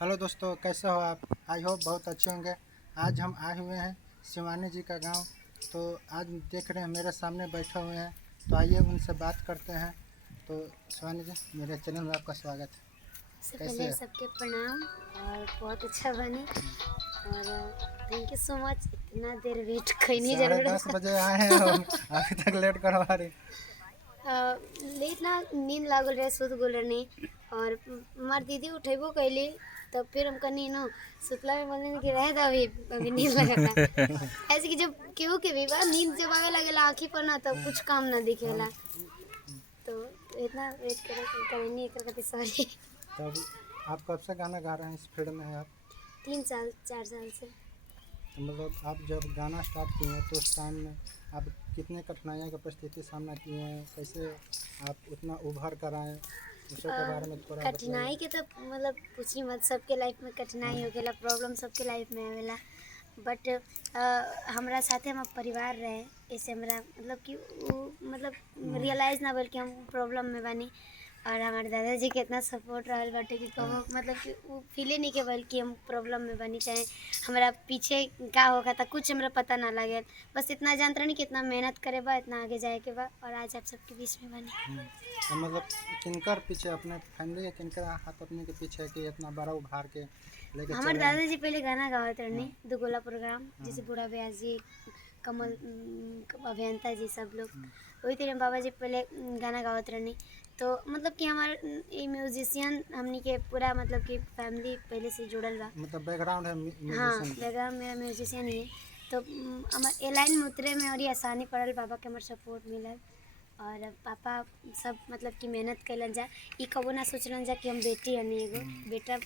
Hello दोस्तों, कैसे हो आप? आई होप बहुत अच्छे होंगे। आज हम आए हुए हैं शिवानी जी का गांव। तो आज देख रहे हैं मेरे सामने बैठे हुए हैं, तो आइए उनसे बात करते हैं। तो शिवानी जी, मेरे चैनल में आपका स्वागत है। सबसे कैसे पहले है? सबके प्रणाम और बहुत अच्छा बने और थैंक यू सो मच। इतना देर वेट करनी 10:30 जरूरत बजे आए हैं और अभी तक लेट करवा रही। लेट ना नींद लागल रहे सुध गोल रहनी और हमार दीदी उठेबो कैली तब फिर हम कनी नो सुतला में बोलने कि रहे तो अभी अभी नींद लगता। ऐसे कि जब केहू के भी बा नींद जब आवे लगेला आँखी पर ना तब कुछ काम ना दिखेला। तो इतना वेट करनी एकर खातिर सॉरी। तब आप कब से गाना गा रहे हैं? इस फील्ड में है आप? 3 साल 4 साल से। तो मतलब आप जब गाना स्टार्ट किए हैं तो उस टाइम में आप कितने कठिनाइयों का परिस्थिति सामना किए हैं? कैसे आप उतना उभर कर आए, उसके बारे में थोड़ा कठिनाई बताइए। के तो मतलब पूछी मत। सबके लाइफ में कठिनाई हो गेला, प्रॉब्लम सबके लाइफ में आवेला। बट हमरा साथे हमार परिवार रहे, ऐसे हमरा मतलब कि उ मतलब रियलाइज़ ना भेल कि हम प्रॉब्लम में बानी। और हमारे दादाजी के इतना सपोर्ट रहल बाटे कि कबो मतलब कि उ फीले नहीं के भइल कि हम प्रॉब्लम में बानी, चाहे हमरा पीछे का होगा था कुछ हमरा पता ना लागेल। बस इतना जानत रहनी कि इतना मेहनत करे बा, इतना आगे जाए के बा और आज आप सबके बीच में बानी। तो मतलब किनकर पीछे, अपने फैमिली के किनकर हाथ अपने के पीछे है कि इतना बड़ा उभार के लेके हमारे चले हैं? दादाजी पहले गाना गावत रहने हाँ, दुगोला प्रोग्राम, जैसे हाँ, बूढ़ा ब्यास जी, कमल अभियंता जी सब लोग। हाँ। वही तरह बाबा जी पहले गाना गावत रहने। तो मतलब कि हमार ये म्यूजिशियन हमनी के पूरा मतलब कि फैमिली पहले से जुड़ल बा। मतलब बैकग्राउंड है हाँ, म्यूजिशियन का। बैकग्राउंड मेरा म्यूजिशियन ही है। तो हमार ए लाइन में उतरे में और ये आसानी पड़ल, बाबा के हमार सपोर्ट मिलल। और पापा सब मतलब कि मेहनत कैलन जा। ई कबो ना सोचलन जा कि हम बेटी हनी एगो बेटा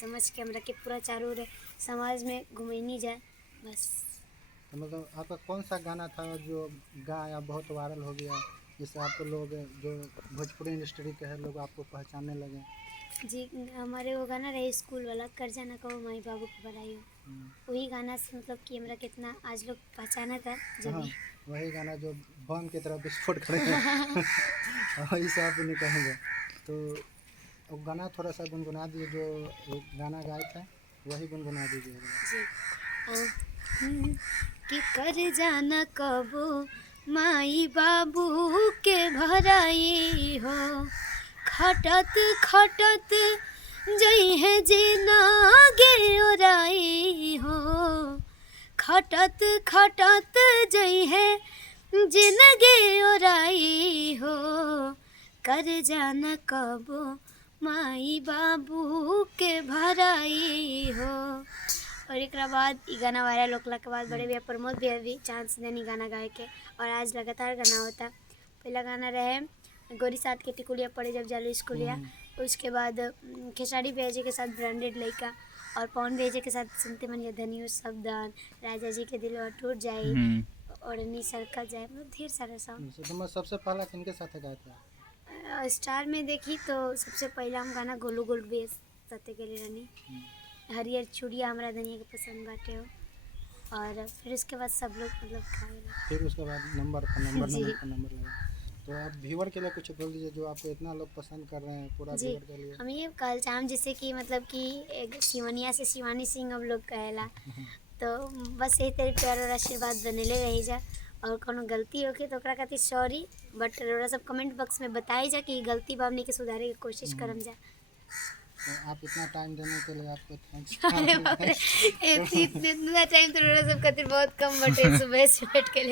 समझ के हमरा के पूरा चारों ओर समाज में घुमैनी जा बस। तो मतलब आपका कौन सा गाना था जो गाया बहुत वायरल हो गया, जिससे आपको लोग, जो भोजपुरी इंडस्ट्री के हैं लोग, आपको पहचानने लगे? जी, हमारे वो गाना रहे स्कूल वाला, कर्जा ना कहो माई बाबू को बड़ाई हो। वही गाना से मतलब कि हमरा कितना आज लोग पहचाना था जब हाँ, भी। वही गाना जो बम की तरह विस्फोट करेगा। वही से आप नहीं कहेंगे तो वो गाना थोड़ा सा गुनगुना दिए, जो एक गाना गाए थे वही गुनगुना दीजिए एक बार। जी कि कर्जा न कबो माई बाबू के भराई हो। खटत खटत जई है जीना गे ओराई हो। खटत खटत जई है जिनगे ओराई हो। कर्जा न कबो माई बाबू के भराई हो। और एक बाद ई गाना वायरल होखला के बाद बड़े भैया प्रमोद भैया भी चांस देनी गाना गाए के और आज लगातार गाना होता। पहला गाना रहे गोरी साथ के टिकुलिया पड़े जब जालू स्कूलिया। उसके बाद खेसारी भैया जी के साथ ब्रांडेड लइका और पवन भैया जी के साथ सुनते मन ये धनियो शब्दान, राजा जी के दिल टूट जाए और नी सरका जाए, मतलब ढेर सारा सॉन्ग। तो मैं सबसे पहला किनके साथ गाए थे? स्टार में देखी तो सबसे पहला हम गाना गोलू गोल्ड बेस साथे गेले रहनी। हरियर चूड़िया हमरा धनिया के पसंद बाटे हो। और फिर उसके बाद सब लोग मतलब खाएगा। फिर उसके बाद नंबर पर नंबर जी नंबर पर नंबर लगा। तो आप व्यूअर के लिए कुछ बोल दीजिए, जो आपको इतना लोग पसंद कर रहे हैं, पूरा जी, व्यूअर के लिए। हम ये कहल चाहम जैसे कि मतलब कि एक सिवनिया से शिवानी सिंह हम लोग कहेला। तो बस यही तेरे प्यार और आशीर्वाद बनेले रही जा। और कोनो गलती होके तो ओकरा खातिर सॉरी, बट रउरा सब कमेंट बॉक्स में बताई जा कि गलती बा हमनी के सुधारे के कोशिश करम जा। तो आप इतना टाइम देने के लिए आपको अरे बाप रे, थैंक्स। इतना टाइम तो रउरा सब खातिर बहुत कम बटे सुबह से बैठ के ले